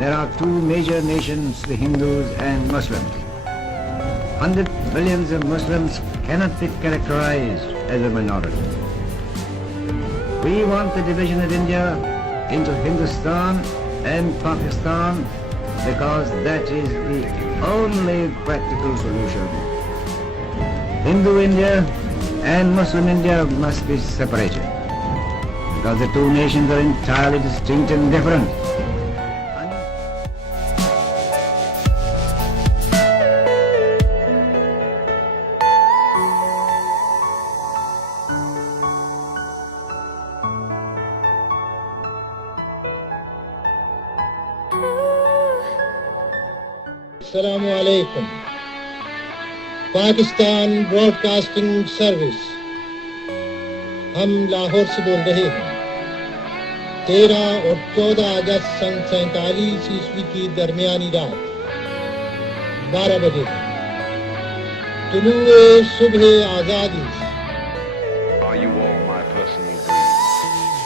there are two major nations, the Hindus and Muslims. 100 millions of Muslims cannot be characterized as a minority. We want the division of India into Hindustan and Pakistan because that is the only practical solution. Hindu India and Muslim India must be separated because the two nations are entirely distinct and different. Assalamu alaikum. Pakistan broadcasting service, हम लाहौर से बोल रहे हैं। 13 और 14 अगस्त सन 47 ईस्वी की दरमियानी रात 12 बजे तुलुए सुबह आज़ादी। Are you all my personal dreams?